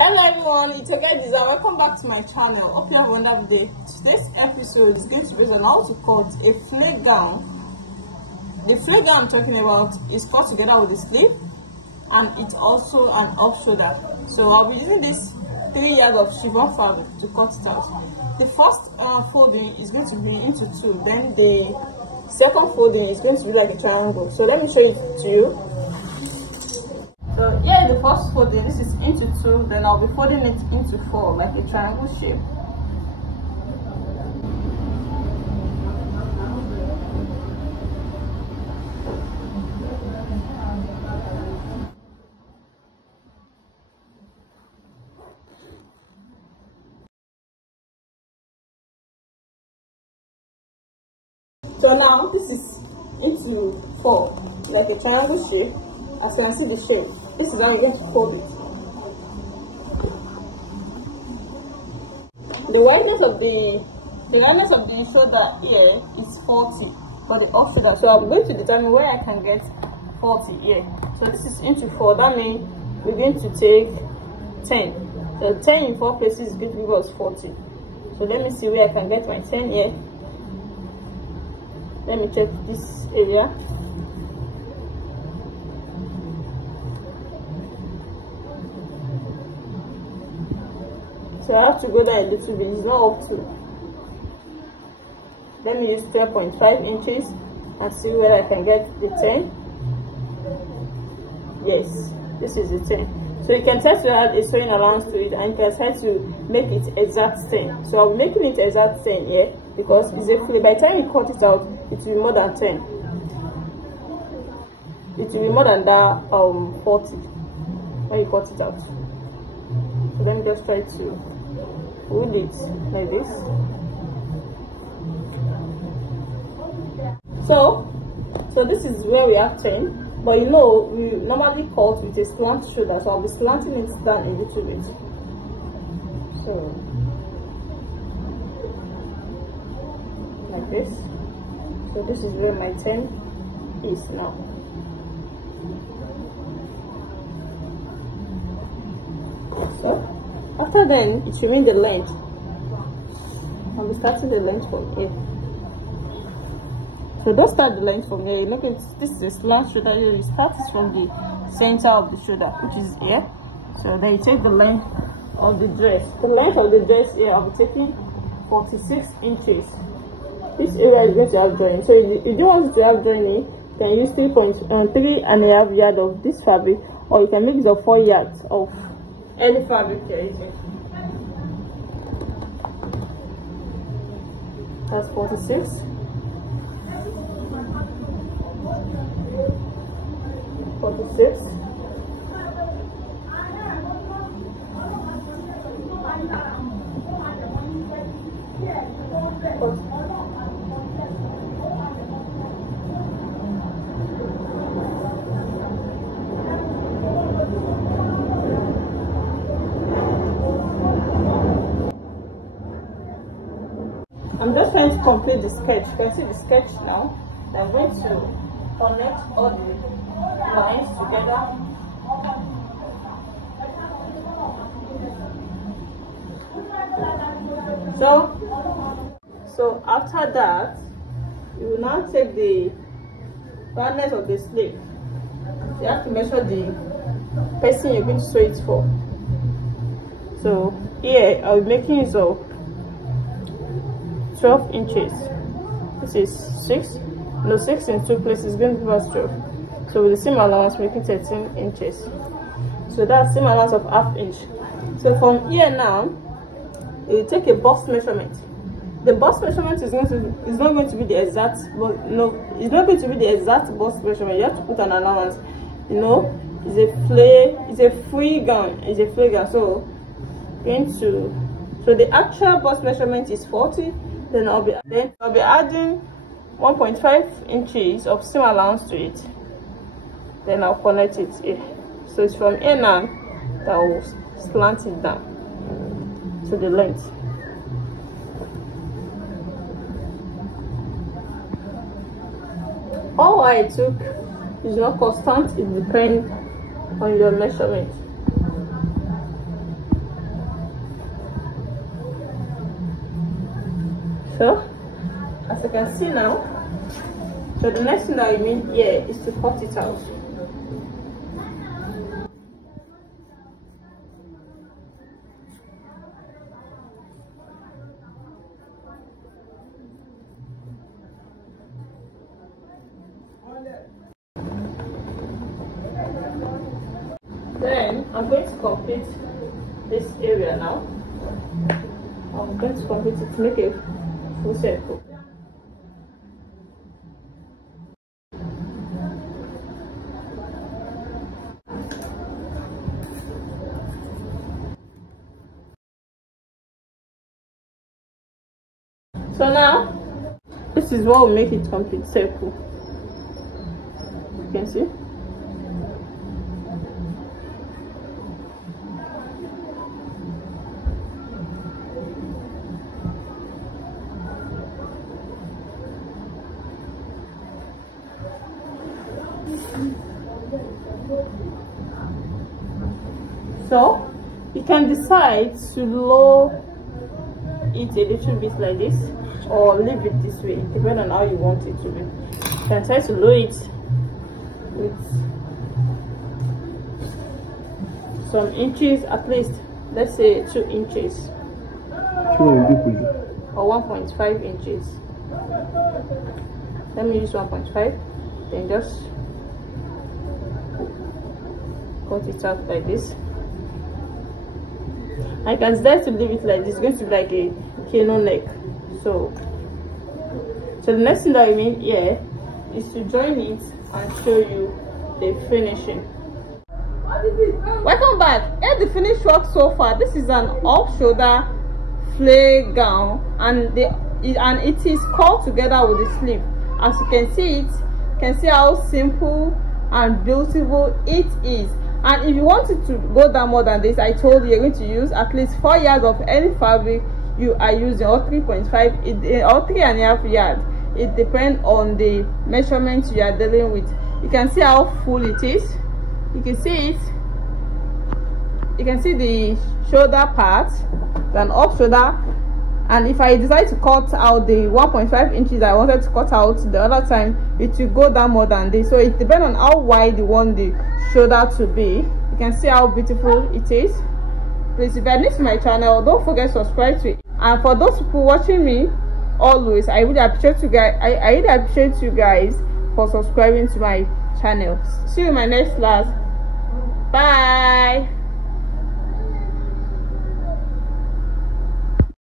Hello everyone, it's your guy DIZHA. Welcome back to my channel. Hope you have a wonderful day. Today's episode is going to be on how to cut a flare gown. The flare gown I'm talking about is cut together with the sleeve, and it's also an off shoulder. So I'll be using this 3 yards of chiffon fabric to cut it out. The first folding is going to be into 2, then the second folding is going to be like a triangle. So let me show it to you. So here the first folding, this is into 2, then I'll be folding it into 4 like a triangle shape. So now this is into 4 like a triangle shape. As you can see the shape, this is how you're going to fold it. The wideness of the shoulder here is 40 for the off shoulder. So I'm going to determine where I can get 40 here. So this is into 4. That means we're going to take 10. So 10 in 4 places is going to give us 40. So let me see where I can get my 10 here. Let me check this area. So I have to go down a little bit, it's not up to. Let me use 12.5 inches and see where I can get the 10. Yes, this is the 10. So you can try to add a sewing allowance to it, and you can try to make it exact 10. So I'll be making it exact 10 here because it's a flare. By the time you cut it out, it will be more than 10. It will be more than that 40 when you cut it out. So let me just try to hold it like this. So this is where we have 10, but you know we normally cut with a slant shoulder, so I'll be slanting it down a little bit. So like this. So this is where my 10 is now. So after then, it should mean the length. I'll be starting the length from here. So don't start the length from here. Look at this is a slant shoulder. You start it from the center of the shoulder, which is here. So then you take the length of the dress. The length of the dress here, I'll be taking 46 inches. This area is going to have joining. So if you don't want it to have joining, you can use 3.5 yards of this fabric, or you can make it of 4 yards of any fabric here, is it? That's 46. I'm just trying to complete the sketch. You can see the sketch now. I'm going to connect all the lines together. So after that, you will now take the roundness of the sleeve. You have to measure the person you're going to sew it for. So here I'll be making it of 12 inches. This is 6 in 2 places is going to give us 12. So with the seam allowance, making 13 inches. So that's seam allowance of ½ inch. So from here now, you take a bust measurement. The bust measurement is not going to be the exact, but no, it's not going to be the exact bust measurement. You have to put an allowance. You know, it's a free gown. So the actual bust measurement is 40. Then I'll be adding 1.5 inches of seam allowance to it. Then I'll connect it here. So it's from here now that I will slant it down to the length. All I took is not constant, it depends on your measurement. So as you can see now, so the next thing that I mean here is to cut it out. Then I'm going to complete this area now. I'm going to complete it to make a full circle. So now, this is what will make it complete circle. You can see. So you can decide to lower it a little bit like this, or leave it this way, depending on how you want it to be. You can try to lower it with some inches, at least, let's say 2 inches or 1.5 inches. Let me use 1.5, then just cut it out like this. I can decide to leave it like this. It's going to be like a canoe neck. So the next thing that I mean here is to join it and show you the finishing. Welcome back. Here's the finished work so far. This is an off-shoulder flare gown, and it is cut together with the sleeve. As you can see you can see how simple and beautiful it is. And if you wanted to go down more than this, I told you you're going to use at least 4 yards of any fabric you are using, or 3.5 or 3.5 yards. It depends on the measurements you are dealing with. You can see how full it is. You can see it. You can see the shoulder part, then off shoulder. And if I decide to cut out the 1.5 inches I wanted to cut out the other time, it will go down more than this. So it depends on how wide you want the shoulder to be. You can see how beautiful it is. Please, if you are new to my channel, don't forget to subscribe to it. And for those people watching me always, I really appreciate you guys. I really appreciate you guys for subscribing to my channel. See you in my next class. Bye.